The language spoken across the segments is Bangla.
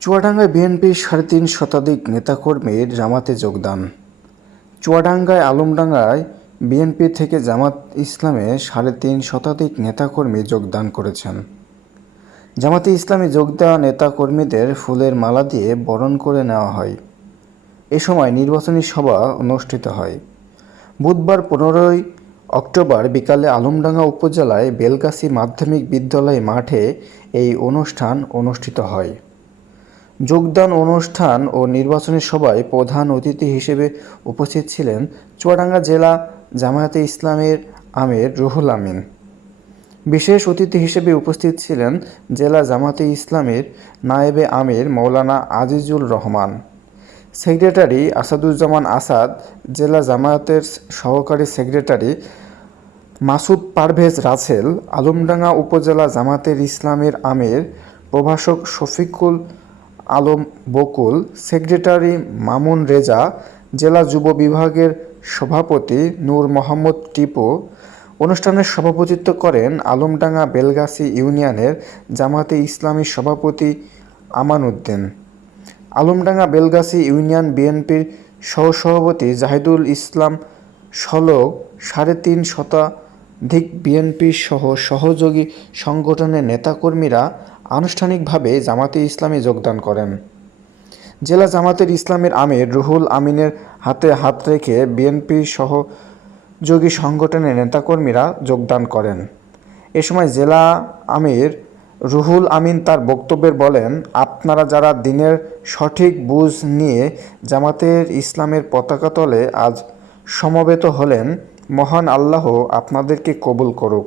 চুয়াডাঙ্গায় বিএনপির সাড়ে তিন শতাধিক নেতাকর্মীর জামাতে যোগদান। চুয়াডাঙ্গায় আলমডাঙ্গায় বিএনপি থেকে জামাত ইসলামে সাড়ে তিন শতাধিক নেতাকর্মী যোগদান করেছেন। জামাতে ইসলামে যোগ দেওয়া নেতাকর্মীদের ফুলের মালা দিয়ে বরণ করে নেওয়া হয়। এ সময় নির্বাচনী সভা অনুষ্ঠিত হয়। বুধবার পনেরোই অক্টোবর বিকালে আলমডাঙ্গা উপজেলায় বেলগাছি মাধ্যমিক বিদ্যালয় মাঠে এই অনুষ্ঠান অনুষ্ঠিত হয়। যোগদান অনুষ্ঠান ও নির্বাচনী সভায় প্রধান অতিথি হিসেবে উপস্থিত ছিলেন চুয়াডাঙ্গা জেলা জামায়াতে ইসলামের আমির রুহুল আমিন। বিশেষ অতিথি হিসেবে উপস্থিত ছিলেন জেলা জামাতে ইসলামের নায়েবে আমির মৌলানা আজিজুল রহমান। সেক্রেটারি আসাদুজ্জামান আসাদ, জেলা জামায়াতের সহকারী সেক্রেটারি মাসুদ পারভেজ রাসেল, আলমডাঙ্গা উপজেলা জামাতের ইসলামের আমির প্রভাষক শফিকুল আলম বকুল, সেক্রেটারি মামুন রেজা, জেলা যুব বিভাগের সভাপতি নূর মোহাম্মদ টিপু। অনুষ্ঠানের সভাপতিত্ব করেন আলমডাঙ্গা বেলগাছি ইউনিয়নের জামাতে ইসলামী সভাপতি আমান উদ্দিন আলমডাঙ্গা বেলগাছি ইউনিয়ন বিএনপির সহসভাপতি জাহিদুল ইসলাম সলক সাড়ে তিন শতাধিক বিএনপি সহ সহযোগী সংগঠনের নেতাকর্মীরা আনুষ্ঠানিকভাবে জামাতে ইসলামে যোগদান করেন। জেলা জামাতের ইসলামের আমির রুহুল আমিনের হাতে হাত রেখে বিএনপি সহযোগী সংগঠনের নেতাকর্মীরা যোগদান করেন। এ সময় জেলা আমির রুহুল আমিন তার বক্তব্যের বলেন, আপনারা যারা দিনের সঠিক বুঝ নিয়ে জামাতের ইসলামের পতাকা তলে আজ সমবেত হলেন, মহান আল্লাহ আপনাদেরকে কবুল করুক।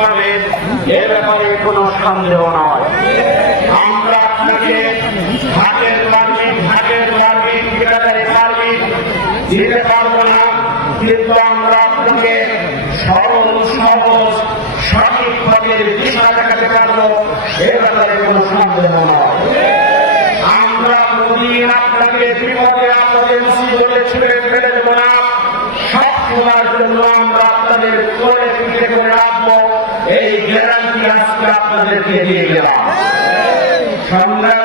পাবেন, এ ব্যাপারে কোনো সন্দেহ নয়। আমরা আপনাকে হাটের পারমিট হাটের পারমিট ঠিকাদারি পারমিট দিতে পারব না, কিন্তু আমরা আপনাকে সরল সহজ, সঠিক পথের দিশা দেখাতে পারব, এ ব্যাপারে কোনো সন্দেহ নয়। আমরা প্রতিদিন আপনাকে বিপদে আপনাদের মুসিবতে ছুড়ে ফেলে দেব না সব সময়ের জন্য আমরা আপনাদের করে পিঠে করে রাখব এই গ্যারান্টি আপনাদেরকে দিয়ে গেলাম সংগ্রাম